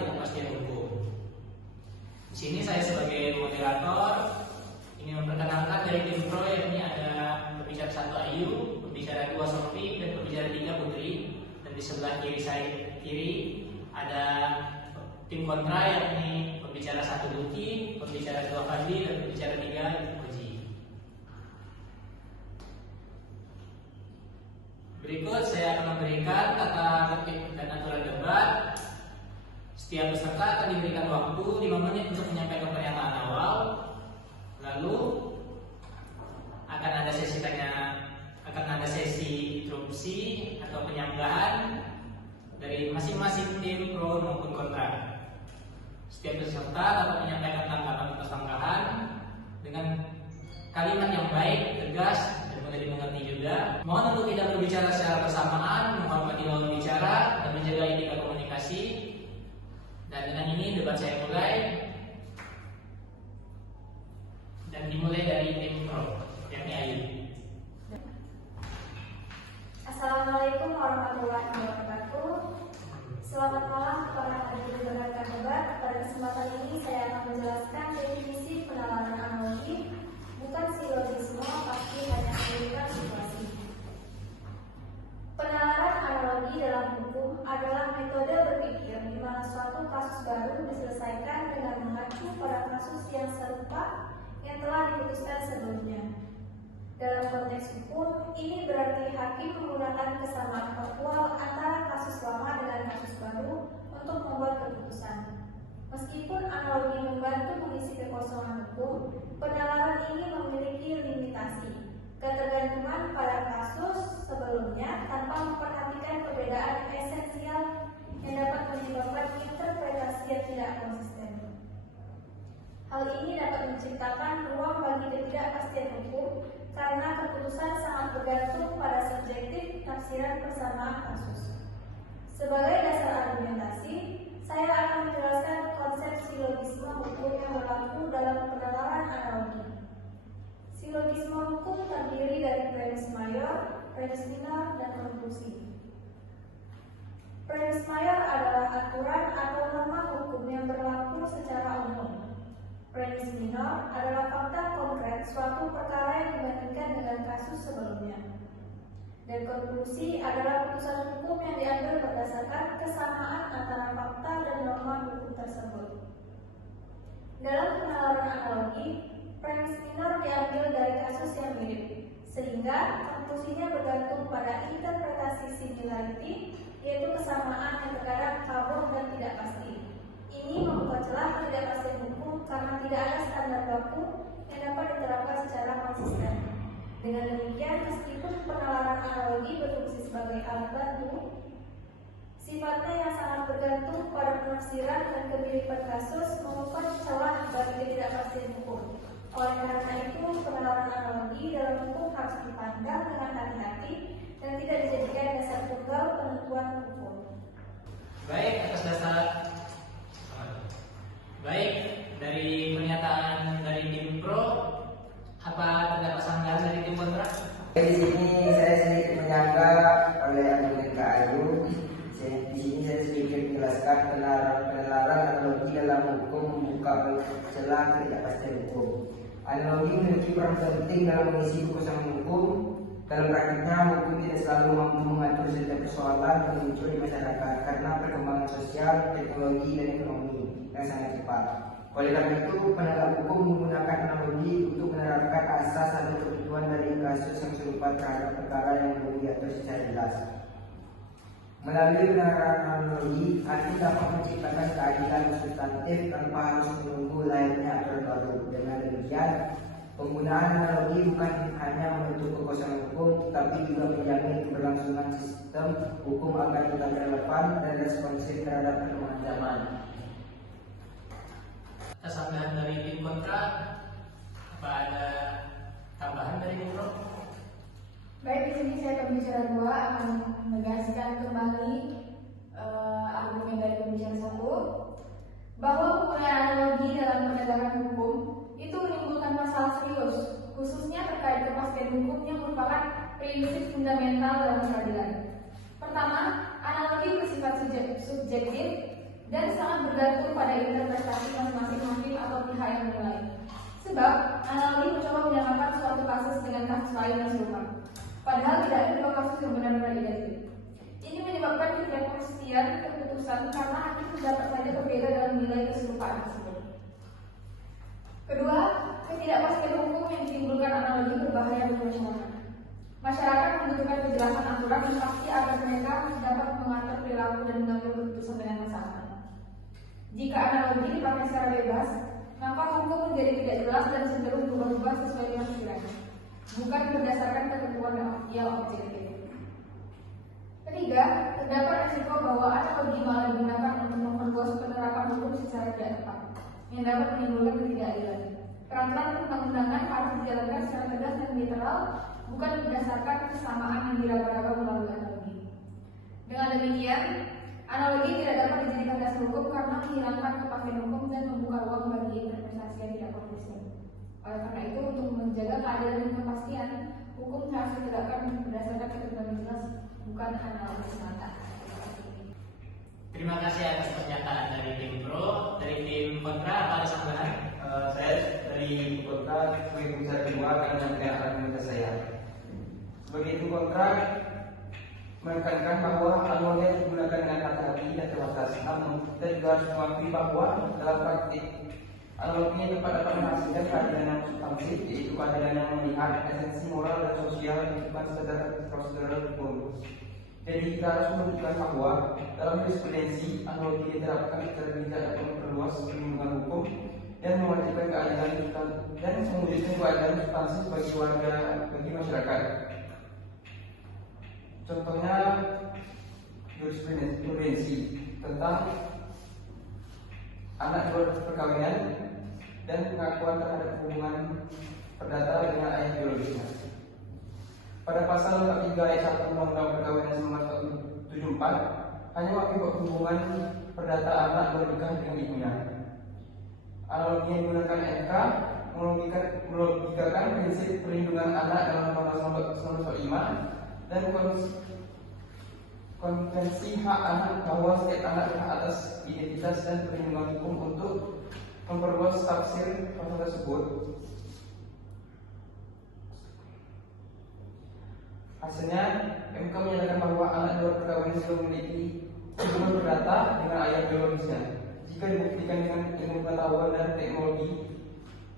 ketidakpastian hukum. Di sini saya sebagai moderator ini memperkenalkan dari tim pro, yakni ada pembicara 1 Ayu, pembicara 2 Sofi, dan pembicara 3 Putri. Dan di sebelah kiri ada tim kontra, yakni pembicara 1 Luki, pembicara 2 Fadli, dan pembicara 3 Koji. Berikut saya akan memberikan kata tertib dan aturan debat. Setiap peserta akan diberikan waktu 5 menit untuk menyampaikan pernyataan awal. Lalu akan ada sesi interupsi atau penyanggahan dari masing-masing tim pro maupun kontra. Setiap peserta dapat menyampaikan tanggapan atas sanggahan dengan kalimat yang baik, tegas, dan mudah dimengerti juga. Mohon untuk tidak berbicara secara bersamaan, menghormati lawan bicara, dan menjaga etika komunikasi. Dan dengan ini debat saya mulai. Dan dimulai dari tim pro, yakni Ayu. Assalamualaikum warahmatullahi wabarakatuh. Selamat malam kepada hadirin berbagai debat. Pada kesempatan ini saya akan menjelaskan definisi penalaran analogi, bukan silogisme, pasti hanya memberikan situasi. Penalaran analogi dalam hukum adalah metode berpikir di mana suatu kasus baru diselesaikan dengan mengacu pada kasus yang serupa yang telah diputuskan sebelumnya. Dalam konteks hukum, ini berarti hakim menggunakan kesamaan faktual antara kasus lama dengan kasus baru untuk membuat keputusan. Meskipun analogi membantu mengisi kekosongan hukum, penalaran ini memiliki limitasi, ketergantungan pada kasus sebelumnya tanpa memperhatikan perbedaan esensial yang dapat menyebabkan interpretasi yang tidak konsisten. Hal ini dapat menciptakan ruang bagi ketidakpastian hukum karena keputusan sangat bergantung pada subjektif tafsiran persamaan kasus. Sebagai dasar argumentasi, saya akan menjelaskan konsep silogisme hukum yang berlaku dalam penalaran analogi. Silogisme hukum terdiri dari premis mayor, premis minor, dan konklusi. Premis mayor adalah aturan atau norma hukum yang berlaku secara umum. Premis minor adalah fakta konkret suatu perkara yang dibandingkan dengan kasus sebelumnya. Dan konklusi adalah putusan hukum yang diambil berdasarkan kesamaan antara fakta dan norma hukum tersebut. Dalam penalaran analogi, premis minor diambil dari kasus yang mirip, sehingga konklusinya bergantung pada interpretasi similarity, yaitu kesamaan yang terkadang kabur dan tidak pasti. Ini membuka celah ketidakpastian hukum karena tidak ada standar baku yang dapat diterapkan secara konsisten. Dengan demikian, meskipun penalaran analogi berfungsi sebagai alat bantu, sifatnya yang sangat bergantung pada penafsiran dan kemiripan kasus membuka celah bagi ketidakpastian hukum. Oleh karena itu, penalaran analogi dalam hukum harus dipandang dengan hati-hati dan tidak dijadikan dasar tunggal penentuan hukum. Baik, dari pernyataan dari tim pro, apa terdapat sanggahan dari tim kontra? Di sini saya sedikit menyangka oleh argumen Kak Ayu. Di sini saya sedikit menjelaskan penalaran analogi dalam hukum membuka celah ketidakpastian hukum. Analogi memiliki peran penting dalam mengisi kekosongan hukum. Dalam praktiknya, hukum tidak selalu mampu mengatur setiap persoalan yang muncul di masyarakat karena perkembangan sosial, teknologi, dan ekonomi yang sangat cepat. Oleh karena itu, penegak hukum menggunakan analogi untuk menerapkan asas atau kebutuhan dari kasus yang serupa terhadap perkara yang belum diatur secara jelas. Melalui penerapan analogi, hakim dapat menciptakan keadilan substantif tanpa harus menunggu lahirnya aturan baru. Dengan demikian, penggunaan analogi bukan hanya menutup kekosongan hukum, tetapi juga menjamin keberlangsungan sistem hukum agar tetap relevan dan responsif terhadap perkembangan zaman. Sanggahan dari tim kontra, apa ada tambahan dari tim pro? Baik, di sini saya pembicara 2 akan menegaskan kembali argumen dari pembicara 1 bahwa penggunaan analogi dalam penegakan hukum itu menimbulkan masalah serius, khususnya terkait kepastian hukum yang merupakan prinsip fundamental dalam peradilan. Pertama, analogi bersifat subjektif dan sangat bergantung pada interpretasi masing-masing hakim atau pihak yang menilai. Sebab, analogi mencoba menyamakan suatu kasus dengan kasus lain yang serupa, padahal tidak ada dua kasus yang benar-benar identik. Ini menyebabkan ketidakpastian keputusan karena hakim dapat saja berbeda dalam menilai keserupaan tersebut. Kedua, ketidakpastian hukum yang ditimbulkan analogi berbahaya bagi masyarakat. Masyarakat membutuhkan kejelasan aturan yang pasti agar mereka dapat mengatur perilaku dan mengambil keputusan dengan masalah. Jika analogi dipakai secara bebas, maka hukum menjadi tidak jelas dan cenderung berubah-ubah sesuai dengan pikirannya, bukan berdasarkan ketentuan yang objektif. Ketiga, terdapat resiko bahwa analogi malah digunakan untuk memperluas penerapan hukum secara tidak tepat, yang dapat menimbulkan ketidakadilan. Peraturan perundang-undangan harus dijalankan secara tegas dan literal, bukan berdasarkan kesamaan yang diraba-raba melalui analogi. Dengan demikian, analogi tidak dapat dijadikan dasar hukum karena menghilangkan kepastian hukum dan membuka ruang bagi interpretasi yang tidak konsisten. Oleh karena itu, untuk menjaga keadilan dan kepastian, hukum harus ditegakkan berdasarkan ketentuan yang jelas, bukan analogi semata. Terima kasih atas pernyataan dari tim pro. Dari tim kontra apa ada tambahan? Saya dari kontra sebagai pembicara kedua akan menyampaikan argumentasi saya. Sebagai tim kontra menekankan bahwa analogi yang digunakan dengan hati-hati dan terbatas. Namun kita juga harus mengakui bahwa dalam praktik analogi yang tepat dapat menghasilkan keadilan yang substansif, yaitu keadilan yang melihat esensi moral dan sosial yang bukan sekedar prosedural hukum. Jadi kita harus menunjukkan bahwa dalam jurisprudensi analogi diterapkan secara bijak dapat memperluas perlindungan hukum dan mewajibkan keadilan dan mewujudkan keadilan substansif bagi masyarakat. Contohnya jurisprudensi tentang anak di luar perkawinan dan pengakuan terhadap hubungan perdata dengan ayah biologisnya. Pada pasal 43 ayat 1 Undang-Undang Perkawinan 1974 hanya mengakibat hubungan perdata anak bernikah dengan ibunya. Analogi yang digunakan MK melogikakan prinsip perlindungan anak dalam Undang-Undang 1945 dan konvensi hak anak bahwa setiap anak berhak atas identitas dan perlindungan hukum untuk memperluas tafsir pasal tersebut. Hasilnya, MK menyatakan bahwa anak di luar perkawinan sudah memiliki hubungan perdata dengan ayah biologisnya. Jika dibuktikan dengan ilmu pengetahuan dan teknologi,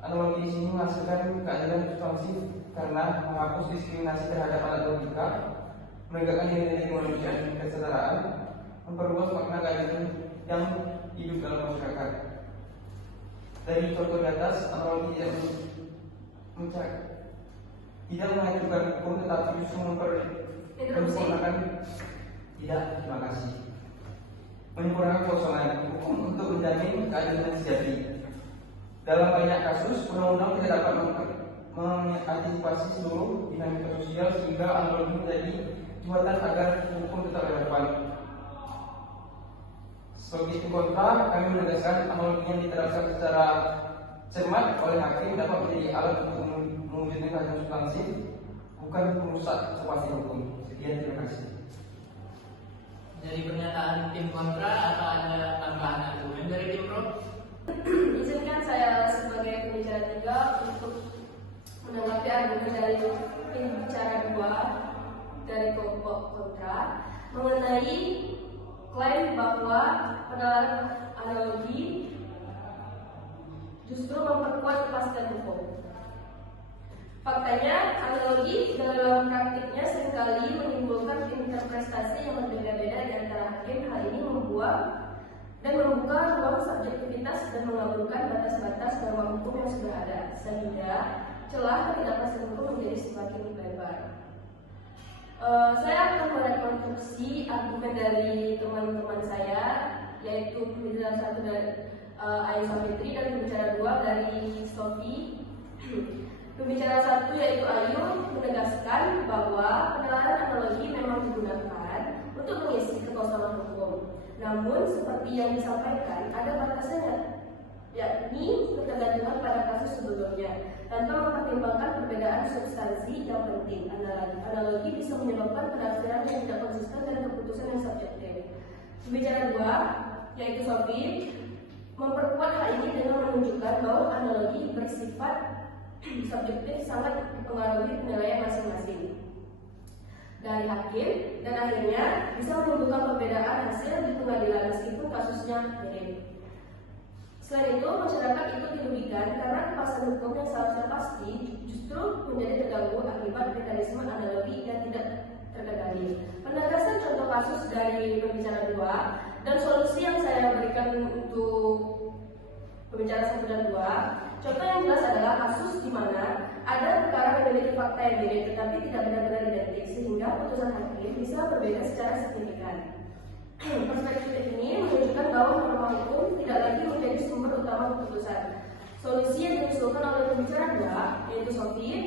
analogi di sini menghasilkan keadilan substansif karena menghapus diskriminasi terhadap anak logika, menegakkan nilai-nilai kemanusiaan dan kesetaraan, memperluas makna keadilan yang hidup dalam masyarakat. Dari contoh di atas, analogi tidak mengajukan hukum tetapi justru menyempurnakan terima kasih. Menyempurnakan kekosongan hukum untuk menjamin keadilan sejati. Dalam banyak kasus, undang-undang tidak dapat mengantisipasi seluruh dinamika sosial sehingga analogi menjadi jembatan agar hukum tetap relevan. Sebagai tim kontra, kami menegaskan analogi yang diterapkan secara cermat oleh hakim dapat menjadi alat untuk mewujudkan keadilan substansif, bukan merusak kepastian hukum. Sekian, terima kasih. Dari pernyataan tim kontra atau ada tambahan argumen dari tim pro? Izinkan saya sebagai pembicara tiga untuk menanggapi argumen dari tim bicara dua dari kelompok kontra mengenai klaim bahwa penalaran analogi justru memperkuat kepastian hukum. Faktanya, analogi dalam praktiknya seringkali menimbulkan interpretasi yang berbeda-beda di antara hakim. Hal ini membuat dan membuka ruang subjektivitas dan mengabulkan batas-batas norma hukum yang sudah ada, sehingga celah ketidakpastian hukum menjadi semakin lebar. Saya akan merekonstruksi argumen dari teman-teman saya, yaitu pembicara satu dari Ayu Safitri dan pembicara dua dari Sofi. Pembicara satu yaitu Ayu menegaskan bahwa penalaran analogi memang digunakan untuk mengisi kekosongan hukum. Namun seperti yang disampaikan ada batasannya, yakni ketergantungan pada kasus sebelumnya tanpa mempertimbangkan perbedaan substansi yang penting. Analogi bisa menyebabkan penafsiran yang tidak konsisten dan keputusan yang subjektif. Pembicara dua yaitu Sophie, memperkuat hal ini dengan menunjukkan bahwa analogi bersifat subjektif sangat mempengaruhi penilaian masing-masing dari hakim dan akhirnya bisa menimbulkan perbedaan hasil di pengadilan meskipun kasusnya mirip. Selain itu, masyarakat itu dirugikan karena kepastian hukum yang seharusnya pasti justru menjadi terganggu akibat mekanisme analogi yang tidak terkendali. Penegasan contoh kasus dari pembicara 2 dan solusi yang saya berikan untuk pembicara 1 dan 2. Contoh yang jelas adalah kasus di mana ada perkara yang memiliki fakta yang mirip tetapi tidak benar-benar identik sehingga putusan hakim bisa berbeda secara signifikan. Perspektif ini menunjukkan bahwa norma hukum tidak lagi menjadi sumber utama keputusan. Solusi yang diusulkan oleh pembicara 2, yaitu Sophie,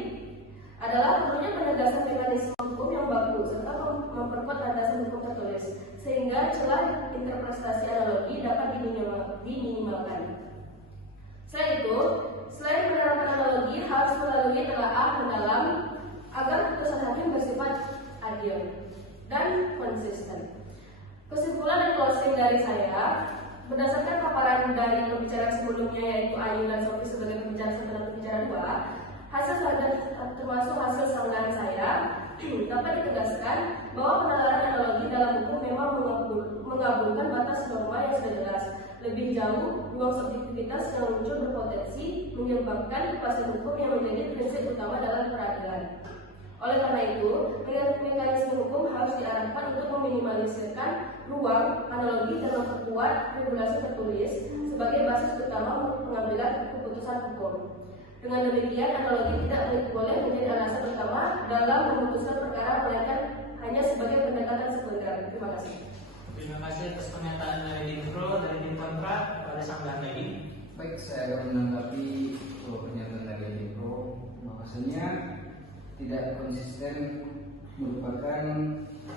adalah perlunya penegasan mekanisme hukum yang bagus serta memperkuat landasan hukum tertulis sehingga celah interpretasi analogi dapat diminimalkan. Selain itu, selain menerapkan analogi harus melalui telaah mendalam agar putusan hakim bersifat adil dan konsisten. Kesimpulan dan closing dari saya, berdasarkan paparan dari pembicara sebelumnya yaitu Ayu dan Sophie sebagai pembicara 1 dan pembicara 2, hasil termasuk hasil salinan saya dapat ditegaskan bahwa penalaran analogi dalam hukum memang mengabulkan batas norma yang sudah jelas. Lebih jauh, ruang subjektivitas yang muncul berpotensi menyebabkan kepastian hukum yang menjadi prinsip utama dalam peradilan. Oleh karena itu, mekanisme hukum harus diarahkan untuk meminimalisirkan ruang analogi dan memperkuat regulasi tertulis sebagai basis utama pengambilan keputusan hukum. Dengan demikian, analogi tidak boleh menjadi alasan utama dalam memutuskan perkara, melainkan hanya sebagai pendekatan sekunder. Terima kasih. Terima kasih atas pernyataan dari tim pro, dari tim kontra, kepada Sanggahan tadi. Baik, saya akan menanggapi pernyataan dari tim pro. Bahwasanya tidak konsisten merupakan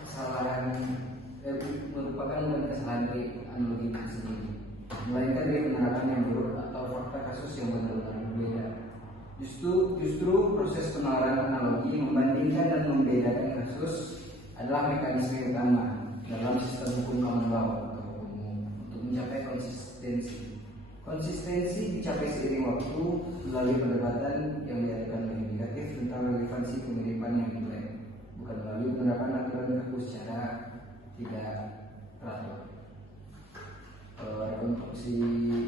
kesalahan dari analogi itu sendiri, melainkan dari penerapan yang buruk atau fakta kasus yang benar-benar berbeda. Justru proses penalaran analogi membandingkan dan membedakan kasus adalah mekanisme utama dalam sistem hukum common law atau hukum umum untuk mencapai konsistensi. Konsistensi dicapai seiring waktu melalui perdebatan yang diadakan oleh negatif tentang relevansi kemiripan yang diklaim, bukan melalui penerapan aturan baku secara tidak teratur. Rekonstruksi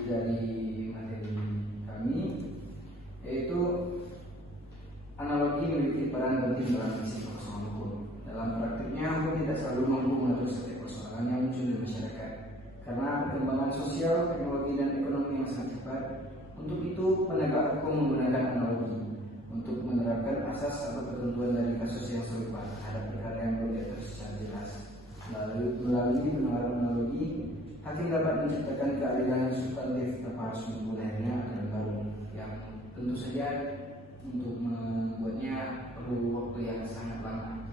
dari materi kami yaitu analogi memiliki peran penting dalam mengisi persoalan hukum. Dalam praktiknya, hukum tidak selalu mampu mengatur setiap persoalan yang muncul di masyarakat karena perkembangan sosial, teknologi, dan ekonomi yang sangat cepat. Untuk itu, penegak hukum menggunakan analogi untuk menerapkan asas atau ketentuan dari kasus yang serupa terhadap perkara yang berbeda secara jelas. Melalui penalaran analogi, hakim dapat menciptakan keadilan yang substantif tanpa harus menggunakannya aturan baru yang tentu saja untuk membuatnya perlu waktu yang sangat lama.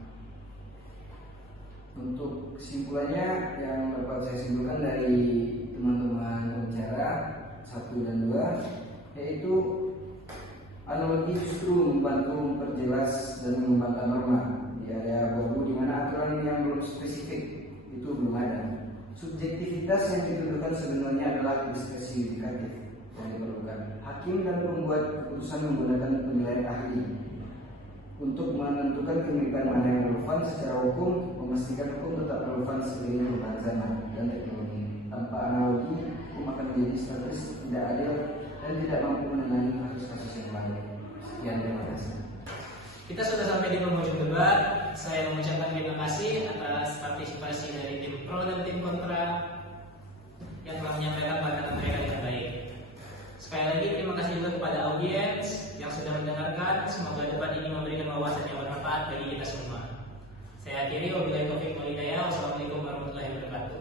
Untuk kesimpulannya yang dapat saya simpulkan dari teman-teman pembicara 1 dan 2 yaitu analogi justru membantu memperjelas dan mengembangkan norma di area baru di mana aturan yang belum spesifik itu belum ada. Subjektivitas yang dituduhkan sebenarnya adalah diskresi yudikatif yang diperlukan. Hakim dan pembuat keputusan menggunakan penilaian ahli untuk menentukan kemiripan mana yang relevan secara hukum, memastikan hukum tetap relevan seiring perubahan zaman dan teknologi. Tanpa analogi, hukum akan menjadi statis, tidak adil, dan tidak mampu menangani kasus-kasus yang baru. Sekian, terima kasih. Kita sudah sampai di penghujung debat. Saya mengucapkan terima kasih atas partisipasi dari tim pro dan tim kontra yang telah menyampaikan pandangan mereka dengan baik. Sekali lagi terima kasih juga kepada audiens yang sudah mendengarkan. Semoga debat ini memberikan wawasan yang bermanfaat bagi kita semua. Saya akhiri, wabillahi taufiq wal hidayah. Wassalamualaikum warahmatullahi wabarakatuh.